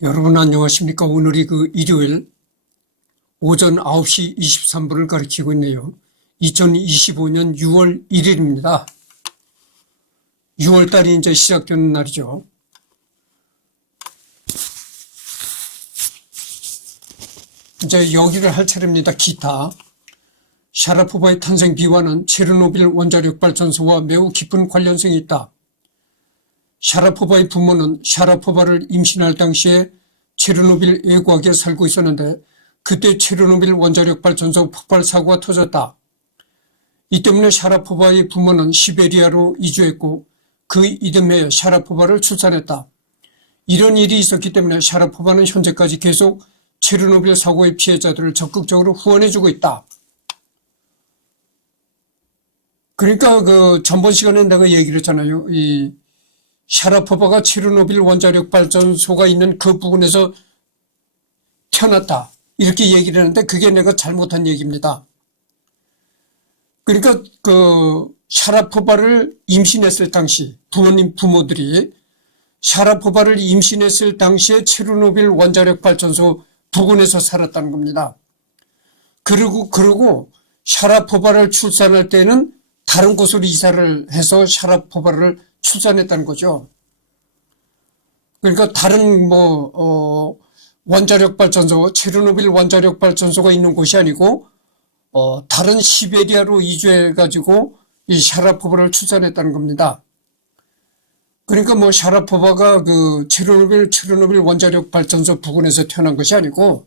여러분 안녕하십니까. 오늘이 일요일 오전 9시 23분을 가리키고 있네요. 2025년 6월 1일입니다. 6월달이 이제 시작되는 날이죠. 이제 여기를 할 차례입니다. 기타. 샤라포바의 탄생 비화는 체르노빌 원자력 발전소와 매우 깊은 관련성이 있다. 샤라포바의 부모는 샤라포바를 임신할 당시에 체르노빌 외곽에 살고 있었는데 그때 체르노빌 원자력 발전소 폭발 사고가 터졌다. 이 때문에 샤라포바의 부모는 시베리아로 이주했고 그 이듬해 샤라포바를 출산했다. 이런 일이 있었기 때문에 샤라포바는 현재까지 계속 체르노빌 사고의 피해자들을 적극적으로 후원해주고 있다. 그러니까 전번 시간에 내가 얘기를 했잖아요. 이 샤라포바가 체르노빌 원자력 발전소가 있는 그 부근에서 태어났다. 이렇게 얘기를 했는데 그게 내가 잘못한 얘기입니다. 그러니까 샤라포바를 임신했을 당시 부모들이 샤라포바를 임신했을 당시에 체르노빌 원자력 발전소 부근에서 살았다는 겁니다. 그리고 샤라포바를 출산할 때는 다른 곳으로 이사를 해서 샤라포바를 출산했다는 거죠. 그러니까 다른 원자력 발전소, 체르노빌 원자력 발전소가 있는 곳이 아니고 다른 시베리아로 이주해 가지고 이 샤라포바를 출산했다는 겁니다. 그러니까 샤라포바가 체르노빌 원자력 발전소 부근에서 태어난 것이 아니고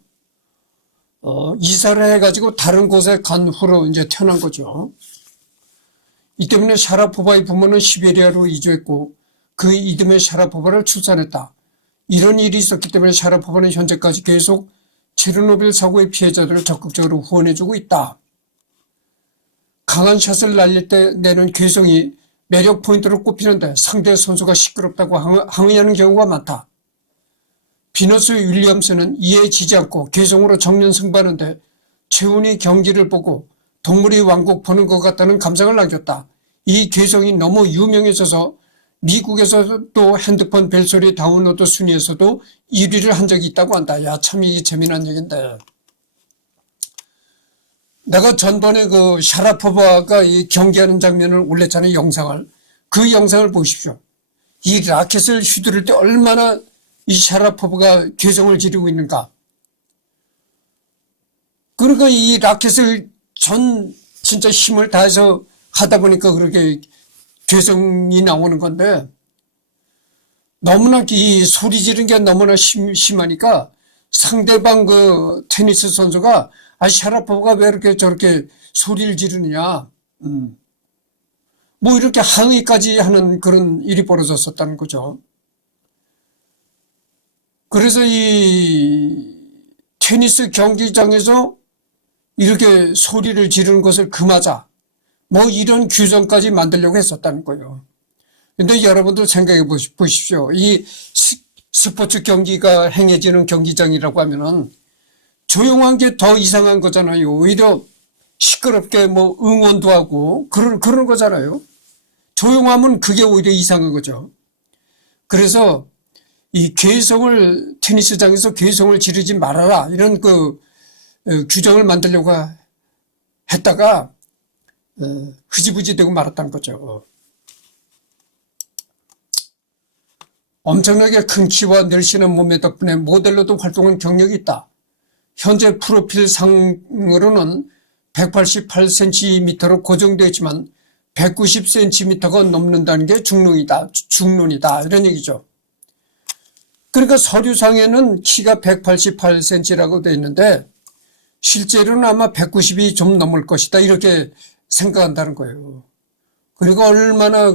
이사를 해 가지고 다른 곳에 간 후로 이제 태어난 거죠. 이 때문에 샤라포바의 부모는 시베리아로 이주했고 그 이듬해 샤라포바를 출산했다. 이런 일이 있었기 때문에 샤라포바는 현재까지 계속 체르노빌 사고의 피해자들을 적극적으로 후원해주고 있다. 강한 샷을 날릴 때 내는 괴성이 매력 포인트로 꼽히는데 상대 선수가 시끄럽다고 항의하는 경우가 많다. 비너스 윌리엄스는 이에 지지 않고 괴성으로 정면 승부하는데 최훈이 경기를 보고 동물의 왕국 보는 것 같다는 감상을 남겼다. 이 괴성이 너무 유명해져서 미국에서도 핸드폰 벨소리 다운로드 순위에서도 1위를 한 적이 있다고 한다. 야, 참 이게 재미난 얘기인데. 내가 전번에 샤라포바가 이 경기하는 장면을 올렸잖아요, 영상을. 그 영상을 보십시오. 이 라켓을 휘두를 때 얼마나 이 샤라포바가 괴성을 지르고 있는가. 그러니까 이 라켓을 진짜 힘을 다해서 하다 보니까 그렇게 괴성이 나오는 건데 너무나 이 소리 지르는 게 너무나 심하니까 상대방 테니스 선수가 샤라포바가 왜 이렇게 저렇게 소리를 지르느냐. 이렇게 항의까지 하는 그런 일이 벌어졌었다는 거죠. 그래서 이 테니스 경기장에서 이렇게 소리를 지르는 것을 금하자. 이런 규정까지 만들려고 했었다는 거예요. 근데 여러분들 생각해 보십시오. 이 스포츠 경기가 행해지는 경기장이라고 하면은 조용한 게 더 이상한 거잖아요. 오히려 시끄럽게 응원도 하고 그런 거잖아요. 조용하면 그게 오히려 이상한 거죠. 그래서 이 테니스장에서 괴성을 지르지 말아라. 이런 규정을 만들려고 했다가 흐지부지 되고 말았다는 거죠. 엄청나게 큰 키와 늘씬한 몸매 덕분에 모델로도 활동한 경력이 있다. 현재 프로필 상으로는 188cm로 고정되어 있지만 190cm가 넘는다는 게 중론이다. 이런 얘기죠. 그러니까 서류상에는 키가 188cm라고 되어 있는데 실제로는 아마 190이 좀 넘을 것이다. 이렇게 생각한다는 거예요. 그리고 얼마나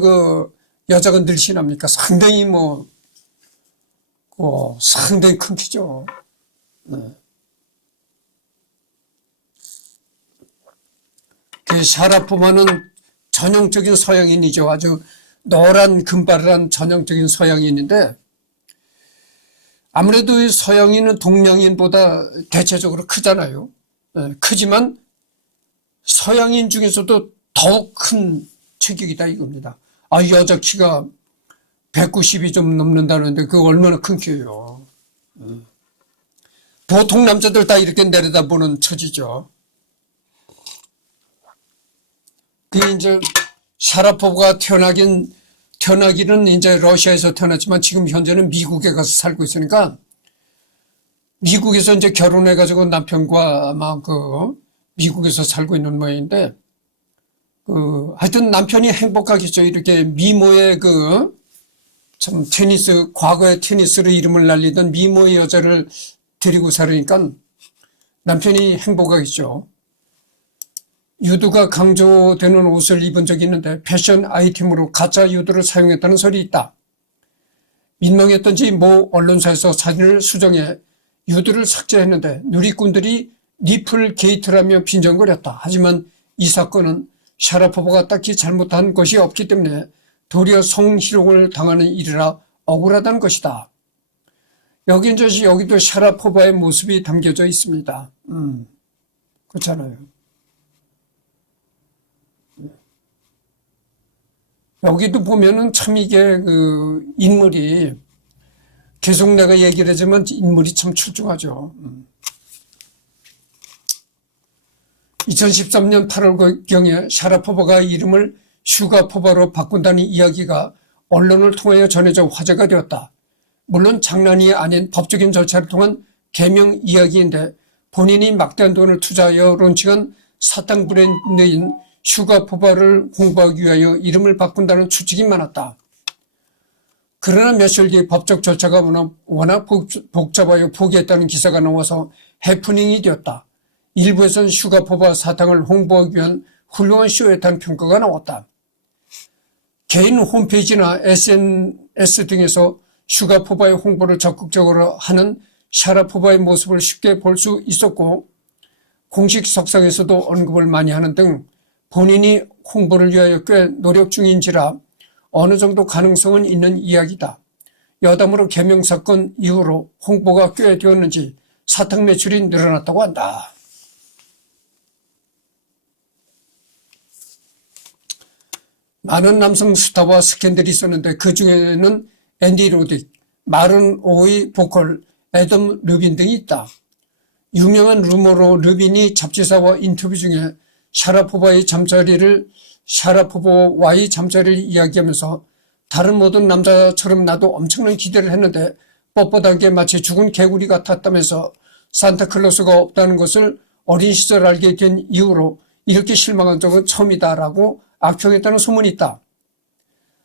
여자가 늘씬합니까? 상당히 상당히 큰 키죠. 네. 샤라포바는 전형적인 서양인이죠. 아주 노란 금발을 한 전형적인 서양인인데 아무래도 서양인은 동양인보다 대체적으로 크잖아요. 네. 크지만 서양인 중에서도 더욱 큰 체격이다 이겁니다. 여자 키가 190이 좀 넘는다는데 그거 얼마나 큰 키예요. 보통 남자들 다 이렇게 내려다보는 처지죠. 그 이제 샤라포바가 태어나기는 이제 러시아에서 태어났지만 지금 현재는 미국에 가서 살고 있으니까 미국에서 이제 결혼해가지고 남편과 아마 미국에서 살고 있는 모양인데 하여튼 남편이 행복하겠죠. 이렇게 미모의 참 과거에 테니스로 이름을 날리던 미모의 여자를 데리고 살으니까 남편이 행복하겠죠. 유두가 강조되는 옷을 입은 적이 있는데 패션 아이템으로 가짜 유두를 사용했다는 설이 있다. 민망했던지 모 언론사에서 사진을 수정해 유두를 삭제했는데 누리꾼들이 니플 게이트라며 빈정거렸다. 하지만 이 사건은 샤라포바가 딱히 잘못한 것이 없기 때문에 도리어 성희롱을 당하는 일이라 억울하다는 것이다. 여기도 샤라포바의 모습이 담겨져 있습니다. 그렇잖아요. 여기도 보면은 참 이게 인물이 계속 내가 얘기를 하지만 인물이 참 출중하죠. 2013년 8월경에 샤라포바가 이름을 슈가포바로 바꾼다는 이야기가 언론을 통하여 전해져 화제가 되었다. 물론 장난이 아닌 법적인 절차를 통한 개명 이야기인데 본인이 막대한 돈을 투자하여 론칭한 사탕 브랜드인 슈가포바를 홍보하기 위하여 이름을 바꾼다는 추측이 많았다. 그러나 며칠 뒤에 법적 절차가 워낙 복잡하여 포기했다는 기사가 나와서 해프닝이 되었다. 일부에서는 슈가포바 사탕을 홍보하기 위한 훌륭한 쇼였다는 평가가 나왔다. 개인 홈페이지나 SNS 등에서 슈가포바의 홍보를 적극적으로 하는 샤라포바의 모습을 쉽게 볼 수 있었고 공식 석상에서도 언급을 많이 하는 등 본인이 홍보를 위하여 꽤 노력 중인지라 어느 정도 가능성은 있는 이야기다. 여담으로 개명 사건 이후로 홍보가 꽤 되었는지 사탕 매출이 늘어났다고 한다. 많은 남성 스타와 스캔들이 있었는데 그 중에는 앤디 로딕, 마룬 5의 보컬 애덤 르빈 등이 있다. 유명한 루머로 르빈이 잡지사와 인터뷰 중에 샤라포바와의 잠자리를 이야기하면서 다른 모든 남자처럼 나도 엄청난 기대를 했는데 뻣뻣한 게 마치 죽은 개구리 같았다면서 산타클로스가 없다는 것을 어린 시절 알게 된 이후로 이렇게 실망한 적은 처음이다라고 악평했다는 소문이 있다.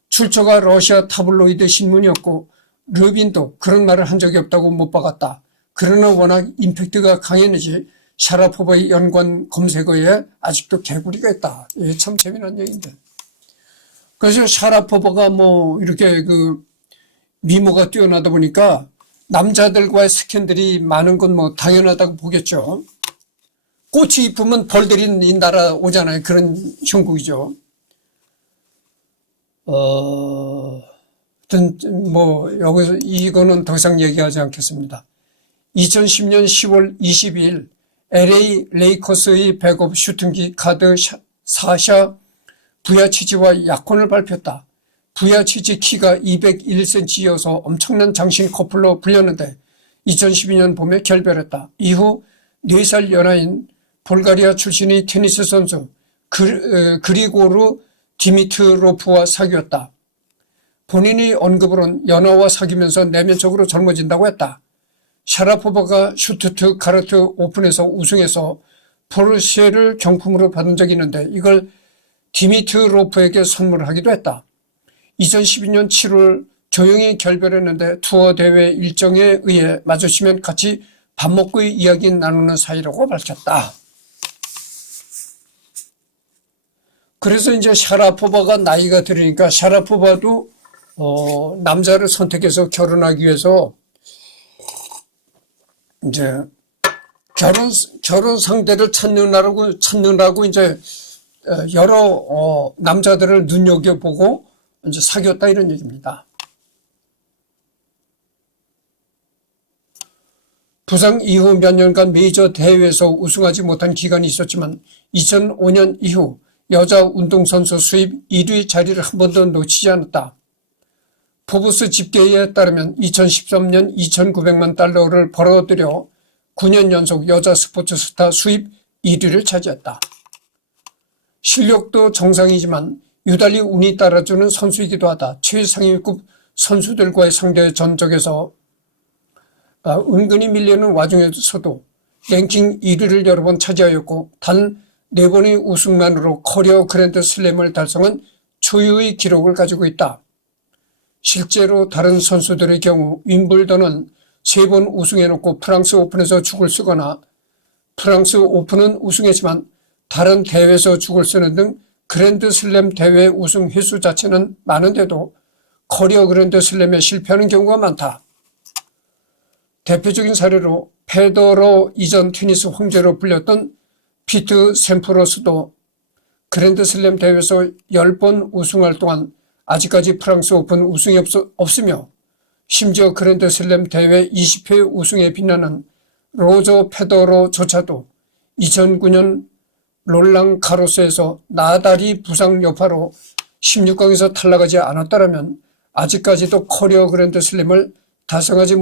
출처가 러시아 타블로이드 신문이었고 르빈도 그런 말을 한 적이 없다고 못 박았다. 그러나 워낙 임팩트가 강했는지 샤라포바의 연관 검색어에 아직도 개구리가 있다. 예, 참 재미난 얘기인데. 그래서 샤라포바가 이렇게 미모가 뛰어나다 보니까 남자들과의 스캔들이 많은 건 당연하다고 보겠죠. 꽃이 이쁘면 벌들이 날아오잖아요. 그런 형국이죠. 여기서 이거는 더 이상 얘기하지 않겠습니다. 2010년 10월 22일 LA 레이커스의 백업 슈팅기 가드 사샤 부야치치와 약혼을 발표했다. 부야치치 키가 201cm여서 엄청난 장신 커플로 불렸는데 2012년 봄에 결별했다. 이후 4살 연하인 볼가리아 출신의 테니스 선수 그리고르 디미트로프와 사귀었다. 본인의 언급으로는 연하와 사귀면서 내면적으로 젊어진다고 했다. 샤라포바가 슈투트가르트 오픈에서 우승해서 포르쉐를 경품으로 받은 적이 있는데 이걸 디미트로프에게 선물하기도 했다. 2012년 7월 조용히 결별했는데 투어 대회 일정에 의해 마주치면 같이 밥 먹고 이야기 나누는 사이라고 밝혔다. 그래서 이제 샤라포바가 나이가 들으니까 샤라포바도 남자를 선택해서 결혼하기 위해서 이제 결혼 상대를 찾느라고 이제 여러 남자들을 눈여겨보고 이제 사귀었다 이런 얘기입니다. 부상 이후 몇 년간 메이저 대회에서 우승하지 못한 기간이 있었지만 2005년 이후 여자 운동선수 수입 1위 자리를 한 번도 놓치지 않았다. 포브스 집계에 따르면 2013년 2,900만 달러를 벌어들여 9년 연속 여자 스포츠 스타 수입 1위를 차지했다. 실력도 정상이지만 유달리 운이 따라주는 선수이기도 하다. 최상위급 선수들과의 상대 전적에서 은근히 밀리는 와중에서도 랭킹 1위를 여러 번 차지하였고 단 4번의 우승만으로 커리어 그랜드 슬램을 달성한 초유의 기록을 가지고 있다. 실제로 다른 선수들의 경우 윈블던은 3번 우승해놓고 프랑스 오픈에서 죽을 쓰거나 프랑스 오픈은 우승했지만 다른 대회에서 죽을 쓰는 등 그랜드 슬램 대회 우승 횟수 자체는 많은데도 커리어 그랜드 슬램에 실패하는 경우가 많다. 대표적인 사례로 페더러 이전 테니스 황제로 불렸던 피트 샘프로스도 그랜드 슬램 대회에서 10번 우승할 동안 아직까지 프랑스 오픈 우승이 없으며 심지어 그랜드 슬램 대회 20회 우승에 빛나는 로저 페더러조차도 2009년 롤랑 가로스에서 나달이 부상 여파로 16강에서 탈락하지 않았더라면 아직까지도 커리어 그랜드 슬램을 달성하지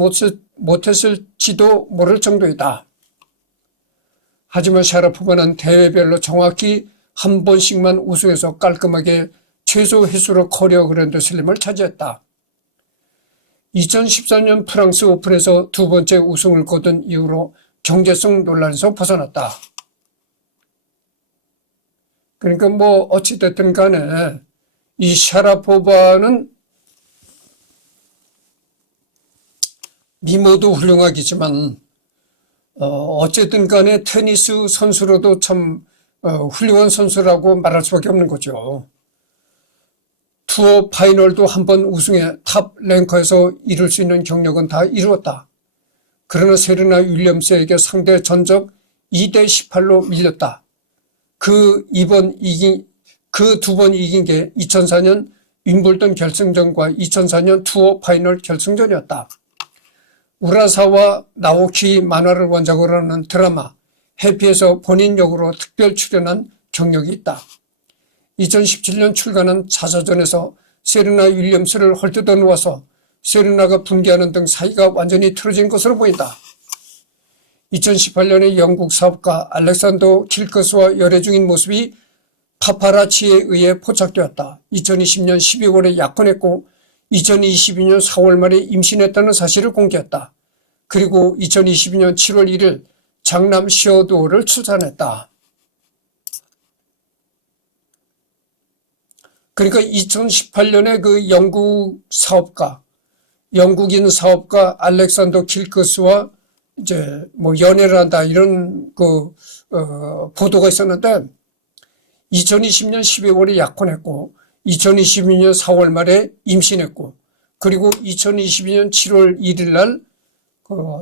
못했을지도 모를 정도이다. 하지만 샤라포바는 대회별로 정확히 한 번씩만 우승해서 깔끔하게 최소 횟수로 커리어 그랜드 슬램을 차지했다. 2014년 프랑스 오픈에서 2번째 우승을 거둔 이후로 경제성 논란에서 벗어났다. 그러니까 뭐 어찌됐든 간에 이 샤라포바는 미모도 훌륭하겠지만 어쨌든 간에 테니스 선수로도 참 훌륭한 선수라고 말할 수밖에 없는 거죠. 투어 파이널도 한 번 우승해 탑 랭커에서 이룰 수 있는 경력은 다 이루었다. 그러나 세르나 윌리엄스에게 상대 전적 2대18로 밀렸다. 그 두 번 이긴 게 2004년 윈블던 결승전과 2004년 투어 파이널 결승전이었다. 우라사와 나오키 만화를 원작으로 하는 드라마 해피에서 본인 역으로 특별 출연한 경력이 있다. 2017년 출간한 자서전에서 세르나 윌리엄스를 헐뜯어 놓아서 세르나가 분개하는 등 사이가 완전히 틀어진 것으로 보인다. 2018년에 영국 사업가 알렉산더 킬커스와 열애 중인 모습이 파파라치에 의해 포착되었다. 2020년 12월에 약혼했고 2022년 4월 말에 임신했다는 사실을 공개했다. 그리고 2022년 7월 1일 장남 시어도어를 출산했다. 그러니까 2018년에 그 영국인 사업가 알렉산더 킬커스와 이제 뭐 연애를 한다 이런 보도가 있었는데 2020년 12월에 약혼했고 2022년 4월 말에 임신했고 그리고 2022년 7월 1일 날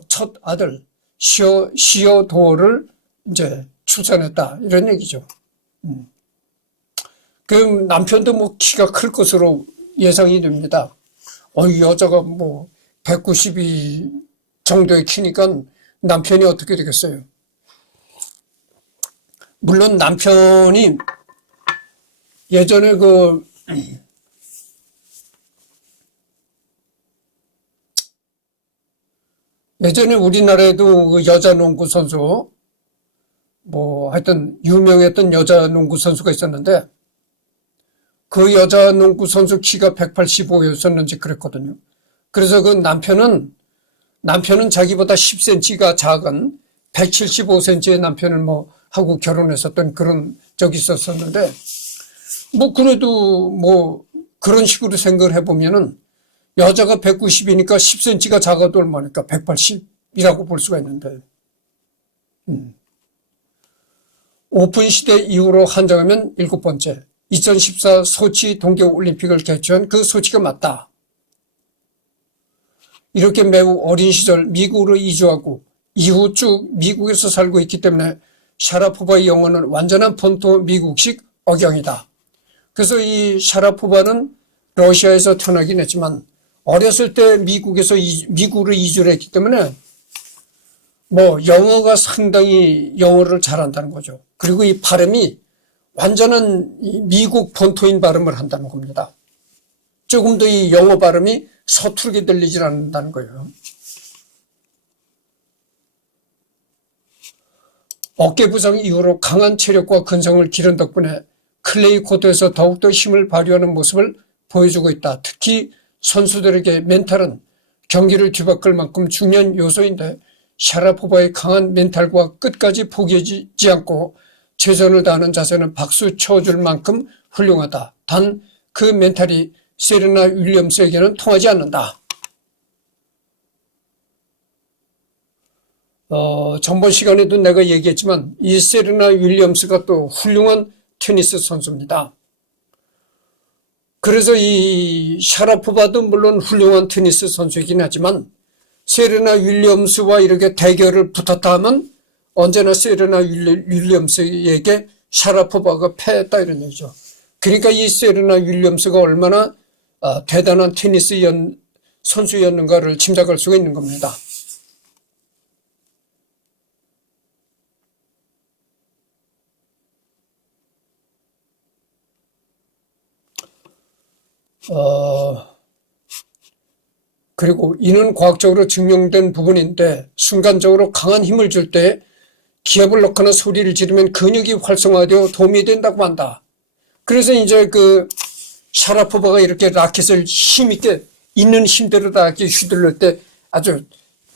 첫 아들 시어도어를 이제 출산했다 이런 얘기죠. 그 남편도 뭐 키가 클 것으로 예상이 됩니다. 여자가 뭐 192 정도의 키니까 남편이 어떻게 되겠어요? 물론 남편이 예전에 예전에 우리나라에도 그 여자 농구 선수 뭐 하여튼 유명했던 여자 농구 선수가 있었는데 그 여자 농구 선수 키가 185였었는지 그랬거든요. 그래서 그 남편은 자기보다 10cm가 작은 175cm의 남편을 뭐 하고 결혼했었던 그런 적이 있었었는데 뭐 그래도 뭐 그런 식으로 생각을 해보면은 여자가 190이니까 10cm가 작아도 얼마니까 180이라고 볼 수가 있는데 오픈 시대 이후로 한정하면 7번째 2014 소치 동계올림픽을 개최한 그 소치가 맞다. 이렇게 매우 어린 시절 미국으로 이주하고 이후 쭉 미국에서 살고 있기 때문에 샤라포바의 영어는 완전한 폰토 미국식 억양이다. 그래서 이 샤라포바는 러시아에서 태어나긴 했지만 어렸을 때 미국으로 이주를 했기 때문에 뭐 영어가 상당히 영어를 잘한다는 거죠. 그리고 이 발음이 완전한 미국 본토인 발음을 한다는 겁니다. 조금 더 이 영어 발음이 서투르게 들리질 않는다는 거예요. 어깨 부상 이후로 강한 체력과 근성을 기른 덕분에 클레이 코트에서 더욱더 힘을 발휘하는 모습을 보여주고 있다. 특히 선수들에게 멘탈은 경기를 뒤바꿀 만큼 중요한 요소인데 샤라포바의 강한 멘탈과 끝까지 포기하지 않고 최선을 다하는 자세는 박수 쳐줄 만큼 훌륭하다. 단 그 멘탈이 세레나 윌리엄스에게는 통하지 않는다. 전번 시간에도 내가 얘기했지만 이 세레나 윌리엄스가 또 훌륭한 테니스 선수입니다. 그래서 이 샤라포바도 물론 훌륭한 테니스 선수이긴 하지만 세레나 윌리엄스와 이렇게 대결을 붙었다 하면 언제나 세레나 윌리엄스에게 샤라포바가 패했다 이런 얘기죠. 그러니까 이 세레나 윌리엄스가 얼마나 대단한 테니스 선수였는가를 짐작할 수가 있는 겁니다. 그리고 이는 과학적으로 증명된 부분인데 순간적으로 강한 힘을 줄 때 기압을 넣거나 소리를 지르면 근육이 활성화되어 도움이 된다고 한다. 그래서 이제 그 샤라포바가 이렇게 라켓을 힘있게 있는 힘대로 다 이렇게 휘둘릴 때 아주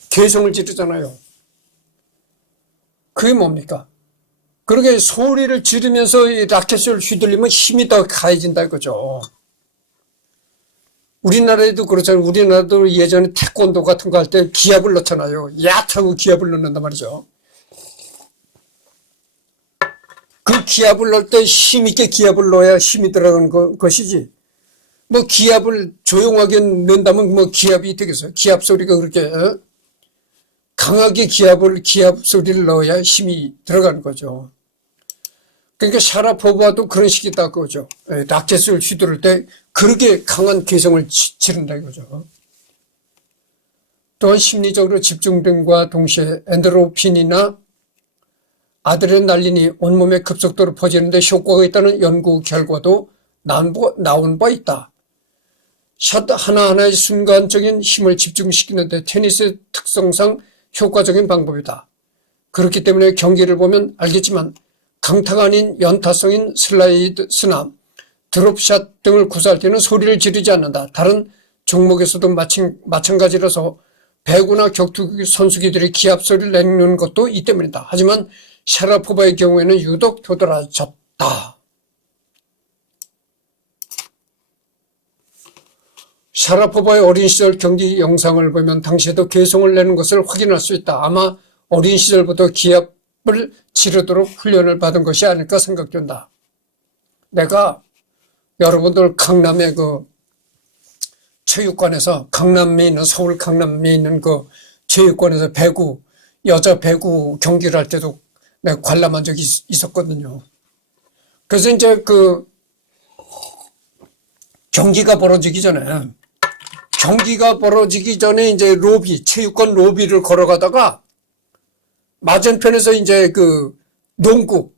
괴성을 지르잖아요. 그게 뭡니까? 그렇게 소리를 지르면서 이 라켓을 휘둘리면 힘이 더 가해진다 이거죠. 우리나라에도 그렇잖아요. 우리나라도 예전에 태권도 같은 거 할 때 기압을 넣잖아요. 얕하고 기압을 넣는단 말이죠. 그 기압을 넣을 때 힘있게 기압을 넣어야 힘이 들어가는 것이지. 뭐 기압을 조용하게 넣는다면 뭐 기압이 되겠어요. 기압 소리가 그렇게 강하게 기압 소리를 넣어야 힘이 들어가는 거죠. 그러니까 샤라포바도 그런 식이다 그거죠. 라켓을 휘두를 때 그렇게 강한 괴성을 지른다 이거죠. 또한 심리적으로 집중됨과 동시에 엔도르핀이나 아드레날린이 온몸에 급속도로 퍼지는데 효과가 있다는 연구 결과도 나온 바 있다. 샷 하나하나의 순간적인 힘을 집중시키는데 테니스의 특성상 효과적인 방법이다. 그렇기 때문에 경기를 보면 알겠지만 강타가 아닌 연타성인 슬라이스나 드롭샷 등을 구사할 때는 소리를 지르지 않는다. 다른 종목에서도 마찬가지라서 배구나 격투기 선수기들이 기합 소리를 내는 것도 이 때문이다. 하지만 샤라포바의 경우에는 유독 도드라졌다. 샤라포바의 어린 시절 경기 영상을 보면 당시에도 괴성을 내는 것을 확인할 수 있다. 아마 어린 시절부터 기합을 지르도록 훈련을 받은 것이 아닐까 생각된다. 내가 여러분들 강남의 그 체육관에서 서울 강남에 있는 그 체육관에서 여자 배구 경기를 할 때도 내가 관람한 적이 있었거든요. 그래서 이제 그 경기가 벌어지기 전에 이제 체육관 로비를 걸어가다가 맞은편에서 이제 그 농구가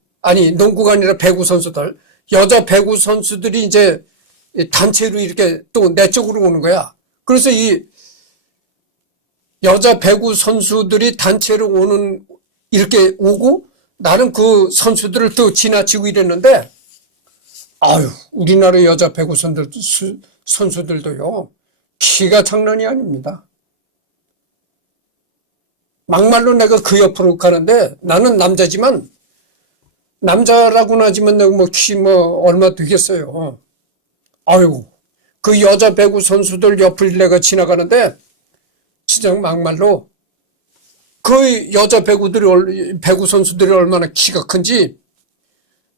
아니라 배구 선수들, 여자 배구 선수들이 이제 단체로 이렇게 또 내 쪽으로 오는 거야. 그래서 이 여자 배구 선수들이 단체로 이렇게 오고 나는 그 선수들을 또 지나치고 이랬는데, 우리나라 여자 배구 선수들도요, 키가 장난이 아닙니다. 막말로 내가 그 옆으로 가는데 나는 남자지만, 남자라고는 하지만 내가 키 얼마 되겠어요. 그 여자 배구 선수들 옆을 내가 지나가는데, 진짜 막말로 그 여자 배구 선수들이 얼마나 키가 큰지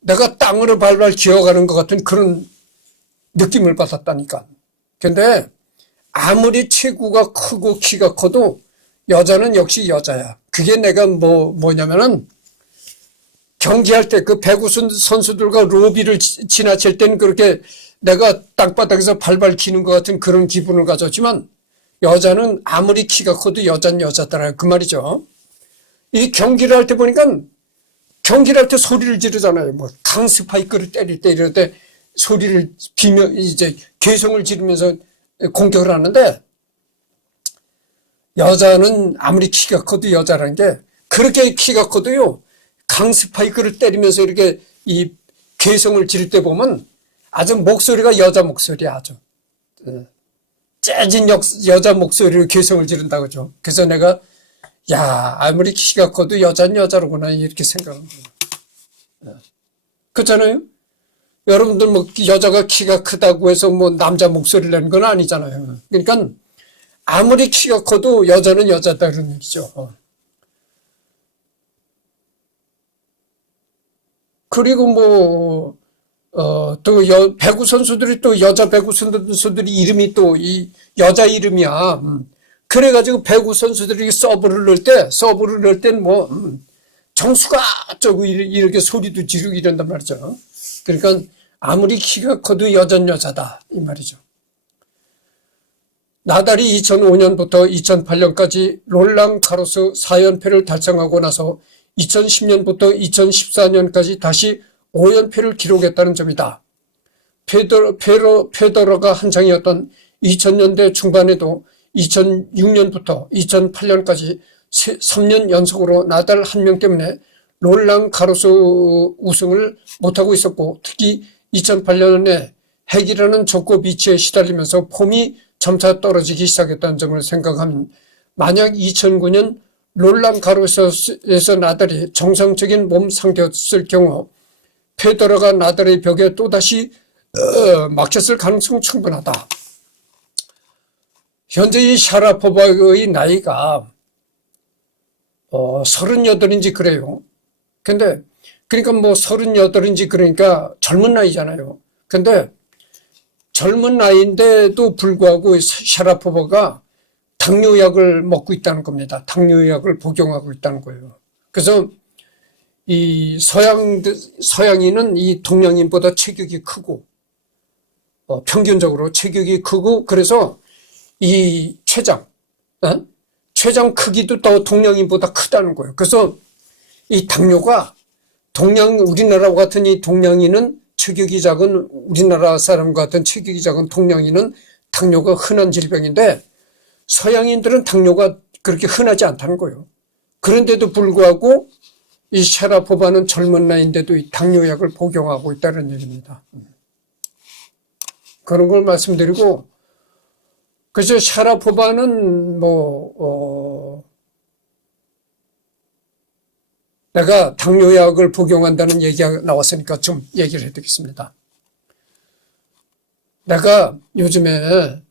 내가 땅으로 발발 기어가는 것 같은 그런 느낌을 받았다니까. 근데 아무리 체구가 크고 키가 커도 여자는 역시 여자야. 그게 내가 뭐냐면은 경기할 때 그 배구 선수들과 로비를 지나칠 때는 그렇게 내가 땅바닥에서 발발 기는 것 같은 그런 기분을 가졌지만 여자는 아무리 키가 커도 여자는 여자더라 그 말이죠. 이 경기를 할 때 보니까 경기를 할 때 소리를 지르잖아요. 강스파이크를 때릴 때 이럴 때 소리를 이제 괴성을 지르면서 공격을 하는데 여자는 아무리 키가 커도 여자라는 게 그렇게 키가 커도요, 강스파이크를 때리면서 이렇게 이 괴성을 지를 때 보면 아주 목소리가 여자 목소리야. 아주 재진 여자 목소리로 괴성을 지른다 그죠. 그래서 내가 야, 아무리 키가 커도 여자는 여자로구나 이렇게 생각합니다. 그렇잖아요. 여러분들 뭐 여자가 키가 크다고 해서 뭐 남자 목소리를 내는 건 아니잖아요. 그러니까 아무리 키가 커도 여자는 여자다 그런 얘기죠. 그리고 뭐 또 배구 선수들이 또 여자 배구 선수들이 이름이 또 이 여자 이름이야. 그래가지고 배구 선수들이 서브를 넣을 때는 뭐 정수가 저고 이렇게 소리도 지르고 이런단 말이죠. 그러니까 아무리 키가 커도 여자는 여자다 이 말이죠. 나달이 2005년부터 2008년까지 롤랑 가로스 4연패를 달성하고 나서 2010년부터 2014년까지 다시 5연패를 기록했다는 점이다. 페더러가 한창이었던 2000년대 중반에도 2006년부터 2008년까지 3년 연속으로 나달 한 명 때문에 롤랑 가로스 우승을 못하고 있었고, 특히 2008년에 핵이라는 조코비치에 시달리면서 폼이 점차 떨어지기 시작했다는 점을 생각하면, 만약 2009년 롤랑 가로스에서 나달이 정상적인 몸 상태였을 경우 페더러가 나달의 벽에 또다시 막혔을 가능성은 충분하다. 현재 이 샤라포바의 나이가 38인지 그래요. 근데 그러니까 뭐 38인지 그러니까 젊은 나이잖아요. 근데 젊은 나이인데도 불구하고 샤라포바가 당뇨약을 먹고 있다는 겁니다. 당뇨약을 복용하고 있다는 거예요. 그래서 이 서양인은 이 동양인보다 체격이 크고 평균적으로 체격이 크고, 그래서 이 췌장 크기도 더 동양인보다 크다는 거예요. 그래서 이 당뇨가 우리나라 같은 이 동양인은 체격이 작은, 우리나라 사람 같은 체격이 작은 동양인은 당뇨가 흔한 질병인데 서양인들은 당뇨가 그렇게 흔하지 않다는 거예요. 그런데도 불구하고 이 샤라포바는 젊은 나이인데도 이 당뇨약을 복용하고 있다는 얘기입니다. 그런 걸 말씀드리고, 그래서 샤라포바는 내가 당뇨약을 복용한다는 얘기가 나왔으니까 좀 얘기를 해드리겠습니다. 내가 요즘에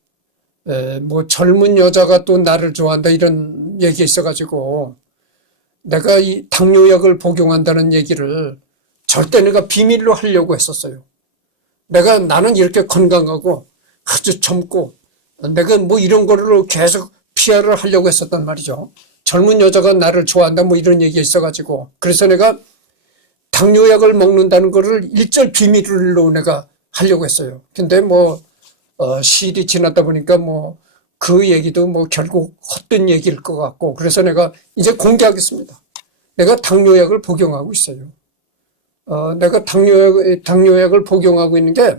뭐 젊은 여자가 또 나를 좋아한다 이런 얘기 있어가지고 내가 이 당뇨약을 복용한다는 얘기를 절대 내가 비밀로 하려고 했었어요. 나는 이렇게 건강하고 아주 젊고 내가 뭐 이런 거를 계속 PR을 하려고 했었단 말이죠. 젊은 여자가 나를 좋아한다 뭐 이런 얘기가 있어가지고, 그래서 내가 당뇨약을 먹는다는 거를 일절 비밀로 내가 하려고 했어요. 근데 시일이 지났다 보니까 그 얘기도 결국 헛된 얘기일 것 같고, 그래서 내가 이제 공개하겠습니다. 내가 당뇨약을 복용하고 있어요. 내가 당뇨약을 복용하고 있는 게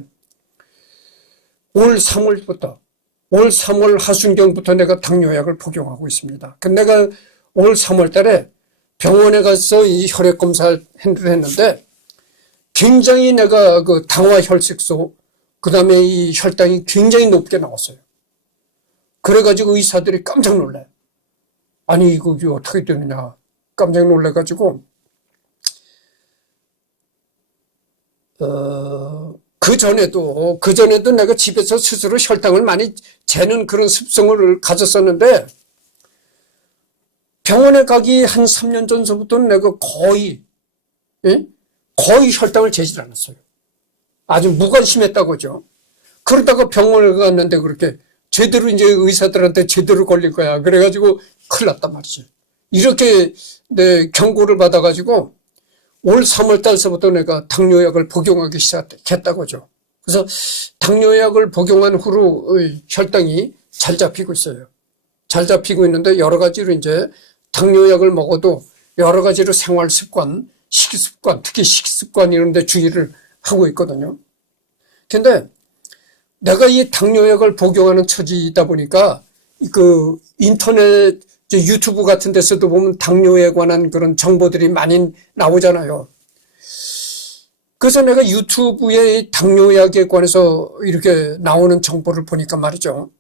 올 3월 하순경부터 내가 당뇨약을 복용하고 있습니다. 근데 내가 올 3월 달에 병원에 가서 이 혈액 검사를 했는데 굉장히 내가 그 당화 혈색소, 그 다음에 이 혈당이 굉장히 높게 나왔어요. 그래가지고 의사들이 깜짝 놀래. 아니, 이거 어떻게 되느냐. 깜짝 놀래가지고, 그전에도 내가 집에서 스스로 혈당을 많이 재는 그런 습성을 가졌었는데, 병원에 가기 한 3년 전서부터는 내가 거의 혈당을 재질 않았어요. 아주 무관심했다고죠. 그러다가 병원에 갔는데 그렇게 제대로 이제 의사들한테 제대로 걸릴 거야. 그래가지고 큰일 났단 말이죠. 이렇게 경고를 받아가지고 올 3월 달서부터 내가 당뇨약을 복용하기 시작했다고죠. 그래서 당뇨약을 복용한 후로 혈당이 잘 잡히고 있어요. 잘 잡히고 있는데 여러 가지로 이제 당뇨약을 먹어도 여러 가지로 생활 습관, 식습관, 특히 식습관 이런 데 주의를 하고 있거든요. 근데 내가 이 당뇨약을 복용하는 처지이다 보니까 그 인터넷 유튜브 같은 데서도 보면 당뇨에 관한 그런 정보들이 많이 나오잖아요. 그래서 내가 유튜브에 당뇨약에 관해서 이렇게 나오는 정보를 보니까 말이죠.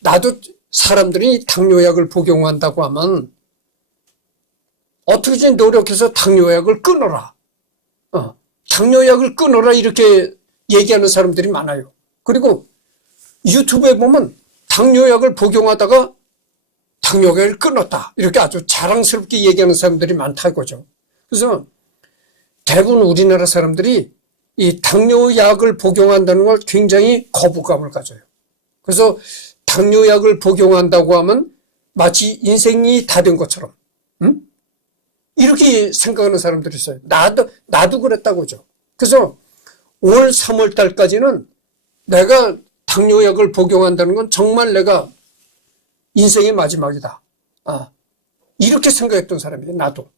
나도 사람들이 당뇨약을 복용한다고 하면 어떻게든 노력해서 당뇨약을 끊어라. 당뇨약을 끊어라 이렇게 얘기하는 사람들이 많아요. 그리고 유튜브에 보면 당뇨약을 복용하다가 당뇨약을 끊었다. 이렇게 아주 자랑스럽게 얘기하는 사람들이 많다 이거죠. 그래서 대부분 우리나라 사람들이 이 당뇨약을 복용한다는 걸 굉장히 거부감을 가져요. 그래서 당뇨약을 복용한다고 하면 마치 인생이 다 된 것처럼, 이렇게 생각하는 사람들이 있어요. 나도 그랬다고죠. 그래서 올 3월 달까지는 내가 당뇨약을 복용한다는 건 정말 내가 인생의 마지막이다. 이렇게 생각했던 사람이에요. 나도.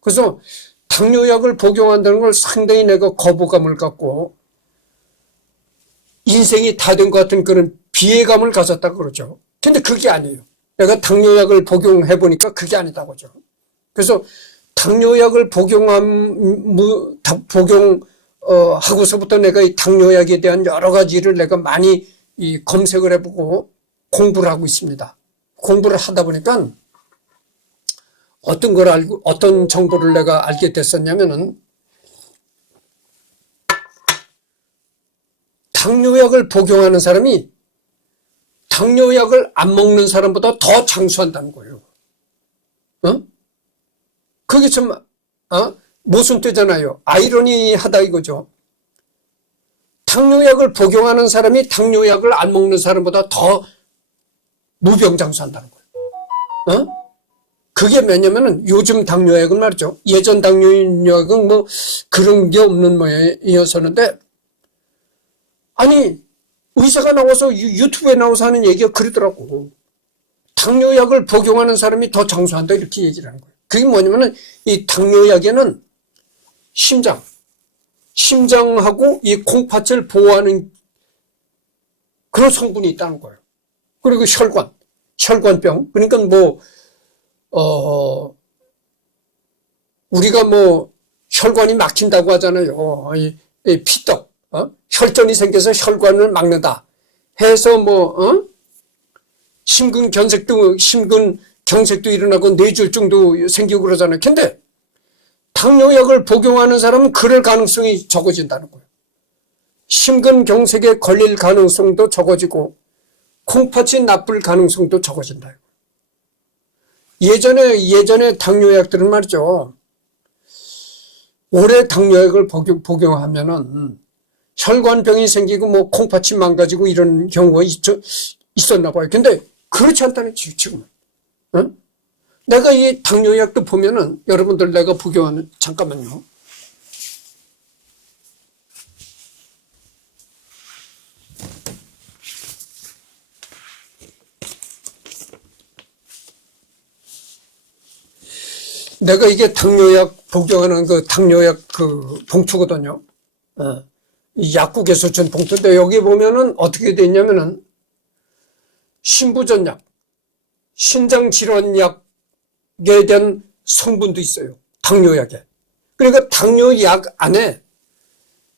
그래서 당뇨약을 복용한다는 걸 상당히 내가 거부감을 갖고 인생이 다 된 것 같은 그런 비애감을 가졌다고 그러죠. 근데 그게 아니에요. 내가 당뇨약을 복용해 보니까 그게 아니다고죠. 그래서 당뇨약을 복용하고서부터 내가 이 당뇨약에 대한 여러 가지를 내가 많이 검색을 해보고 공부를 하고 있습니다. 공부를 하다 보니까 어떤 정보를 내가 알게 됐었냐면은, 당뇨약을 복용하는 사람이 당뇨약을 안 먹는 사람보다 더 장수한다는 거예요. 그게 참, 모순되잖아요. 아이러니하다 이거죠. 당뇨약을 복용하는 사람이 당뇨약을 안 먹는 사람보다 더 무병장수한다는 거예요. 그게 뭐냐면은 요즘 당뇨약은 말이죠. 예전 당뇨약은 뭐 그런 게 없는 모양이었었는데, 아니, 의사가 나와서 유튜브에 나와서 하는 얘기가 그러더라고. 당뇨약을 복용하는 사람이 더 장수한다 이렇게 얘기를 하는 거예요. 그게 뭐냐면은 이 당뇨약에는 심장하고 이 콩팥을 보호하는 그런 성분이 있다는 거예요. 그리고 혈관병. 그러니까 우리가 혈관이 막힌다고 하잖아요. 이 피떡, 혈전이 생겨서 혈관을 막는다 해서 심근경색도 일어나고 뇌졸중도 생기고 그러잖아요. 근데 당뇨약을 복용하는 사람은 그럴 가능성이 적어진다는 거예요. 심근경색에 걸릴 가능성도 적어지고 콩팥이 나쁠 가능성도 적어진다. 예전에 당뇨약들은 말이죠. 오래 당뇨약을 복용하면은 혈관병이 생기고 콩팥이 망가지고 이런 경우가 있었나 봐요. 근데 그렇지 않다는 지금은. 내가 이 당뇨약도 보면은 여러분들 내가 복용하는, 잠깐만요. 내가 이게 당뇨약 복용하는 그 당뇨약 그 봉투거든요. 이 약국에서 준 봉투인데 여기 보면은 어떻게 돼 있냐면은 신부전약, 신장질환약에 대한 성분도 있어요. 당뇨약에. 그러니까 당뇨약 안에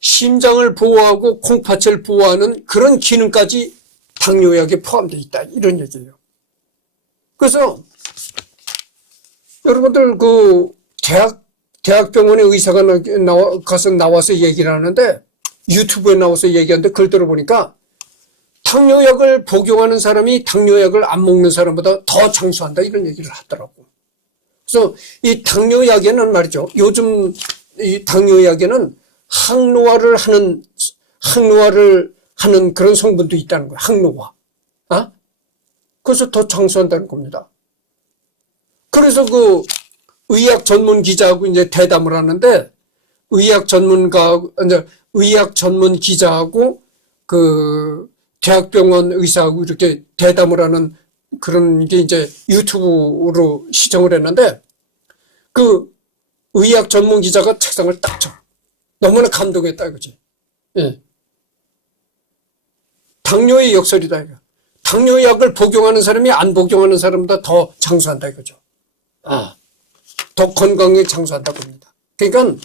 심장을 보호하고 콩팥을 보호하는 그런 기능까지 당뇨약에 포함되어 있다. 이런 얘기예요. 그래서 여러분들 그 대학병원에 의사가 나와서 얘기를 하는데, 유튜브에 나와서 얘기하는데 그걸 들어보니까 당뇨약을 복용하는 사람이 당뇨약을 안 먹는 사람보다 더 장수한다 이런 얘기를 하더라고. 그래서 이 당뇨약에는 말이죠. 요즘 이 당뇨약에는 항노화를 하는 그런 성분도 있다는 거예요. 항노화. 그래서 더 장수한다는 겁니다. 그래서 그 의학 전문 기자하고 이제 대담을 하는데, 의학 전문 기자하고 그 대학병원 의사하고 이렇게 대담을 하는 그런 게 이제 유튜브로 시청을 했는데, 그 의학 전문 기자가 책상을 딱 쳐. 너무나 감동했다 이거지. 예. 당뇨의 역설이다 이거. 당뇨약을 복용하는 사람이 안 복용하는 사람보다 더 장수한다 이거죠. 더 건강에 장수한다고 합니다. 그러니까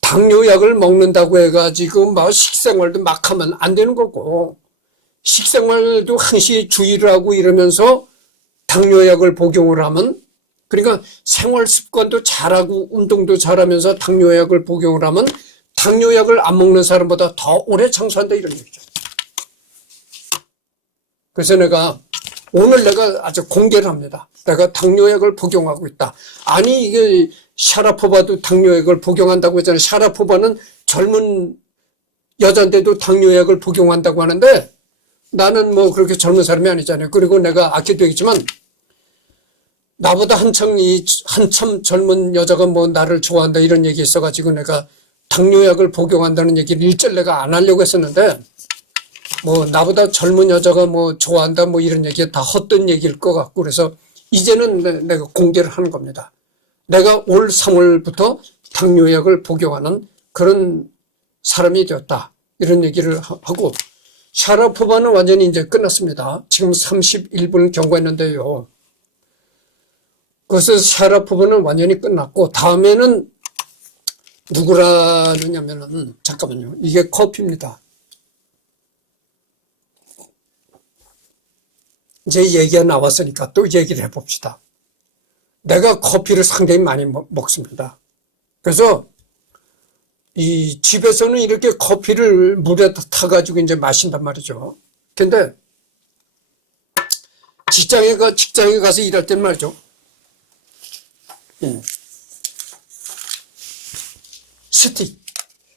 당뇨약을 먹는다고 해가지고 막 식생활도 막 하면 안 되는 거고, 식생활도 항시 주의를 하고 이러면서 당뇨약을 복용을 하면, 그러니까 생활 습관도 잘하고 운동도 잘하면서 당뇨약을 복용을 하면 당뇨약을 안 먹는 사람보다 더 오래 장수한다 이런 얘기죠. 그래서 오늘 내가 아주 공개를 합니다. 내가 당뇨약을 복용하고 있다. 아니 이게 샤라포바도 당뇨약을 복용한다고 했잖아요. 샤라포바는 젊은 여자인데도 당뇨약을 복용한다고 하는데 나는 뭐 그렇게 젊은 사람이 아니잖아요. 그리고 내가 아껴도 되겠지만 나보다 한참 젊은 여자가 뭐 나를 좋아한다 이런 얘기 있어가지고 내가 당뇨약을 복용한다는 얘기를 일절 내가 안 하려고 했었는데, 뭐 나보다 젊은 여자가 뭐 좋아한다 뭐 이런 얘기 다 헛된 얘기일 것 같고, 그래서 이제는 내가 공개를 하는 겁니다. 내가 올 3월부터 당뇨약을 복용하는 그런 사람이 되었다 이런 얘기를 하고, 샤라포바는 완전히 이제 끝났습니다. 지금 31분 경과했는데요. 그래서 샤라포바는 완전히 끝났고, 다음에는 누구라느냐면은, 잠깐만요. 이게 커피입니다. 이제 얘기가 나왔으니까 또 얘기를 해봅시다. 내가 커피를 상당히 많이 먹습니다. 그래서 이 집에서는 이렇게 커피를 물에 타가지고 이제 마신단 말이죠. 근데 직장에 가서 일할 때는 말이죠.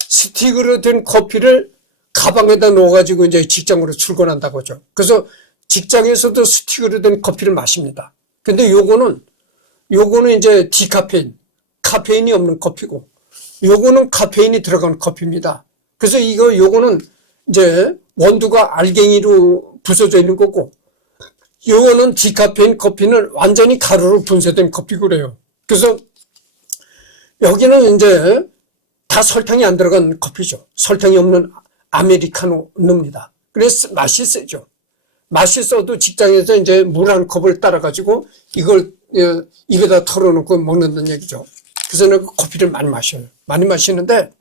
스틱으로 된 커피를 가방에다 넣어가지고 이제 직장으로 출근한다고 하죠. 그래서 직장에서도 스틱으로 된 커피를 마십니다. 근데 요거는 이제 디카페인, 카페인이 없는 커피고, 요거는 카페인이 들어간 커피입니다. 그래서 요거는 이제 원두가 알갱이로 부서져 있는 거고, 요거는 디카페인 커피는 완전히 가루로 분쇄된 커피고 그래요. 그래서 여기는 이제 다 설탕이 안 들어간 커피죠. 설탕이 없는 아메리카노입니다. 그래서 맛이 세죠. 맛이 써도 직장에서 이제 물 한 컵을 따라가지고 이걸 입에다 털어놓고 먹는다는 얘기죠. 그래서 내가 커피를 많이 마셔요. 많이 마시는데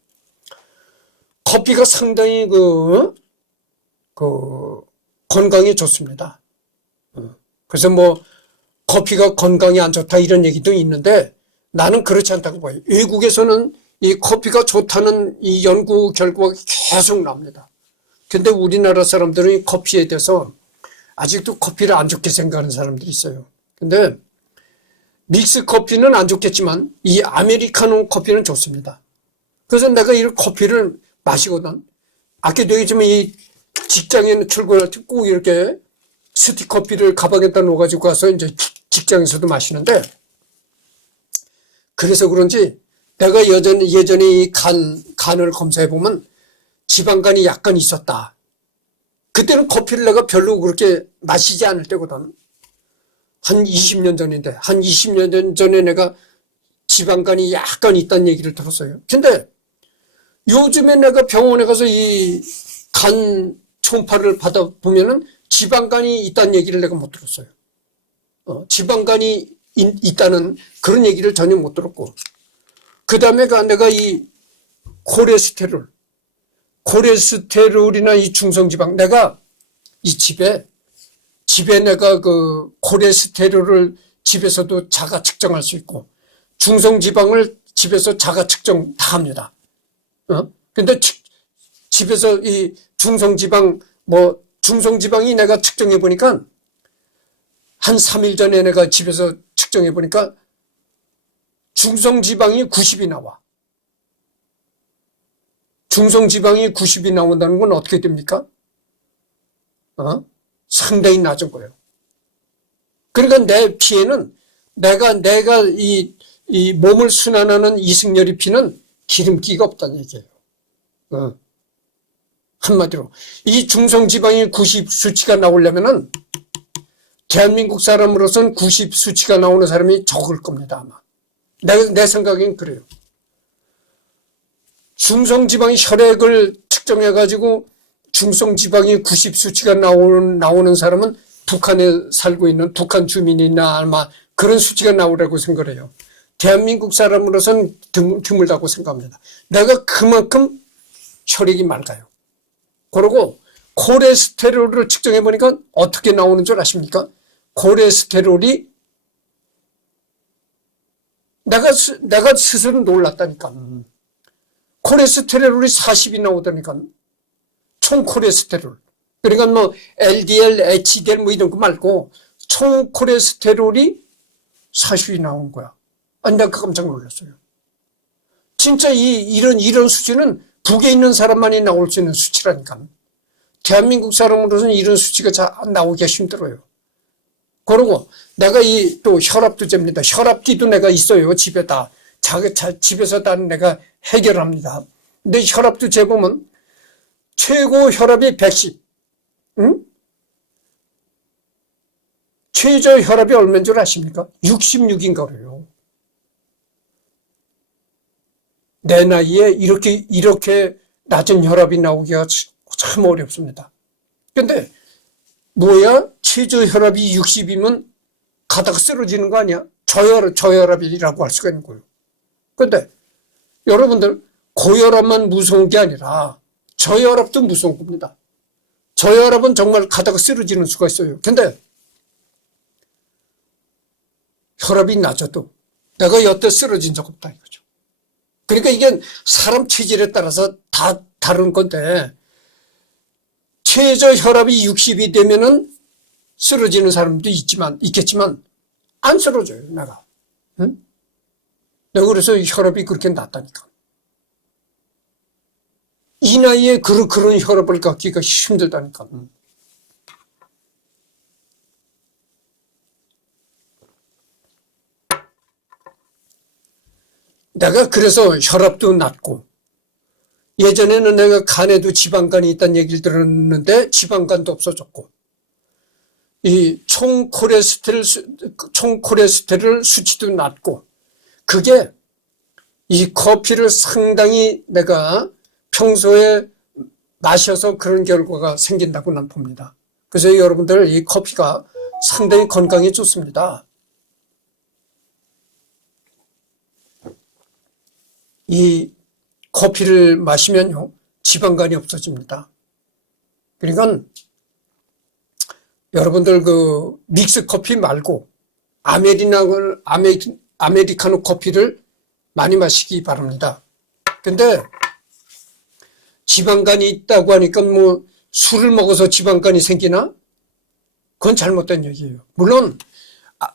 커피가 상당히 건강에 좋습니다. 그래서 뭐 커피가 건강에 안 좋다 이런 얘기도 있는데 나는 그렇지 않다고 봐요. 외국에서는 이 커피가 좋다는 이 연구 결과가 계속 나옵니다. 근데 우리나라 사람들은 이 커피에 대해서 아직도 커피를 안 좋게 생각하는 사람들이 있어요. 근데 믹스 커피는 안 좋겠지만 이 아메리카노 커피는 좋습니다. 그래서 내가 이 커피를 마시거든. 아껴 되겠지만 이 직장에 출근할 때 꼭 이렇게 스틱 커피를 가방에다 넣어가지고 가서 이제 직장에서도 마시는데, 그래서 그런지 내가 예전에 이 간을 검사해보면 지방간이 약간 있었다. 그때는 커피를 내가 별로 그렇게 마시지 않을 때거든. 한 20년 전인데, 한 20년 전에 내가 지방간이 약간 있다는 얘기를 들었어요. 근데 요즘에 내가 병원에 가서 이 간 초음파를 받아보면은 지방간이 있다는 얘기를 내가 못 들었어요. 지방간이 있다는 그런 얘기를 전혀 못 들었고, 그 다음에 내가 이 콜레스테롤이나 이 중성지방, 내가 이 집에 내가 그 콜레스테롤을 집에서도 자가 측정할 수 있고, 중성지방을 집에서 자가 측정 다 합니다. 근데 집에서 이 중성지방이 내가 측정해 보니까 한 3일 전에 내가 집에서 측정해 보니까 중성지방이 90이 나와. 중성지방이 90이 나온다는 건 어떻게 됩니까? 상당히 낮은 거예요. 그러니까 내 피에는 내가 이 몸을 순환하는 이승열이 피는 기름기가 없다는 얘기예요. 한마디로 이 중성지방이 90 수치가 나오려면은 대한민국 사람으로서는 90 수치가 나오는 사람이 적을 겁니다, 아마. 내 생각엔 그래요. 중성지방이 혈액을 측정해가지고 중성지방이 90 수치가 나오는 사람은 북한에 살고 있는 북한 주민이나 아마 그런 수치가 나오라고 생각을 해요. 대한민국 사람으로서는 드물다고 생각합니다. 내가 그만큼 혈액이 맑아요. 그리고 콜레스테롤을 측정해 보니까 어떻게 나오는 줄 아십니까? 콜레스테롤이 내가 스스로 놀랐다니까. 콜레스테롤이 40이 나오다니까. 총 콜레스테롤. 그러니까 뭐 LDL, HDL 뭐 이런 거 말고 총 콜레스테롤이 40이 나온 거야. 아니, 내가 깜짝 놀랐어요. 진짜 이런 수치는 북에 있는 사람만이 나올 수 있는 수치라니까. 대한민국 사람으로서는 이런 수치가 잘 나오기가 힘들어요. 그리고 내가 또 혈압도 잽니다. 혈압기도 내가 있어요. 집에다. 집에서 다 내가 해결합니다. 근데 혈압도 재보면 최고 혈압이 110. 응? 최저 혈압이 얼마인 줄 아십니까? 66인가 그래요. 내 나이에 이렇게 낮은 혈압이 나오기가 참 어렵습니다. 근데 뭐야? 최저 혈압이 60이면 가다가 쓰러지는 거 아니야? 저혈압이라고 할 수가 있는 거예요. 근데 여러분들 고혈압만 무서운 게 아니라 저혈압도 무서운 겁니다. 저혈압은 정말 가다가 쓰러지는 수가 있어요. 근데 혈압이 낮아도 내가 여태 쓰러진 적 없다 이거죠. 그러니까 이게 사람 체질에 따라서 다 다른 건데 최저 혈압이 60이 되면은 쓰러지는 사람도 있겠지만 안 쓰러져요, 내가. 응? 내가 그래서 혈압이 그렇게 낮다니까. 이 나이에 그런 혈압을 갖기가 힘들다니까. 내가 그래서 혈압도 낮고, 예전에는 내가 간에도 지방간이 있다는 얘기를 들었는데 지방간도 없어졌고, 이 총 콜레스테롤 수치도 낮고, 그게 이 커피를 상당히 내가 평소에 마셔서 그런 결과가 생긴다고 난 봅니다. 그래서 여러분들 이 커피가 상당히 건강에 좋습니다. 이 커피를 마시면요, 지방간이 없어집니다. 그러니까 여러분들 그 믹스 커피 말고 아메리카노 커피를 많이 마시기 바랍니다. 근데 지방간이 있다고 하니까 뭐 술을 먹어서 지방간이 생기나? 그건 잘못된 얘기예요. 물론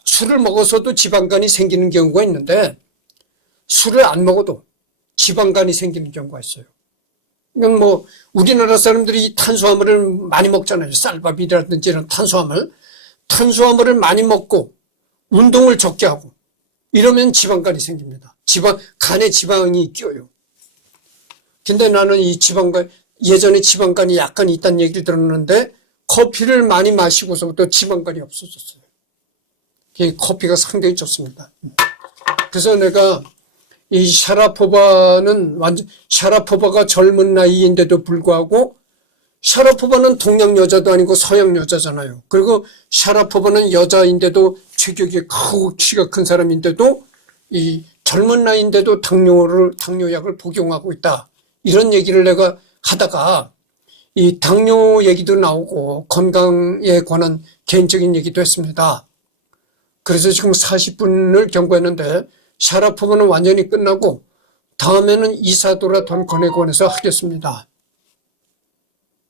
술을 먹어서도 지방간이 생기는 경우가 있는데 술을 안 먹어도 지방간이 생기는 경우가 있어요. 그러니까 뭐 우리나라 사람들이 탄수화물을 많이 먹잖아요. 쌀밥이라든지 이런 탄수화물을 많이 먹고 운동을 적게 하고 이러면 지방간이 생깁니다. 간에 지방이 껴요. 근데 나는 이 예전에 지방간이 약간 있다는 얘기를 들었는데 커피를 많이 마시고서부터 지방간이 없어졌어요. 커피가 상당히 좋습니다. 그래서 내가 이 샤라포바가 젊은 나이인데도 불구하고 샤라포바는 동양 여자도 아니고 서양 여자잖아요. 그리고 샤라포바는 여자인데도 체격이 크고 키가 큰 사람인데도 이 젊은 나이인데도 당뇨약을 복용하고 있다. 이런 얘기를 내가 하다가 이 당뇨 얘기도 나오고 건강에 관한 개인적인 얘기도 했습니다. 그래서 지금 40분을 경과했는데 샤라포바는 완전히 끝나고 다음에는 이사도라 돈 커넥원에서 하겠습니다.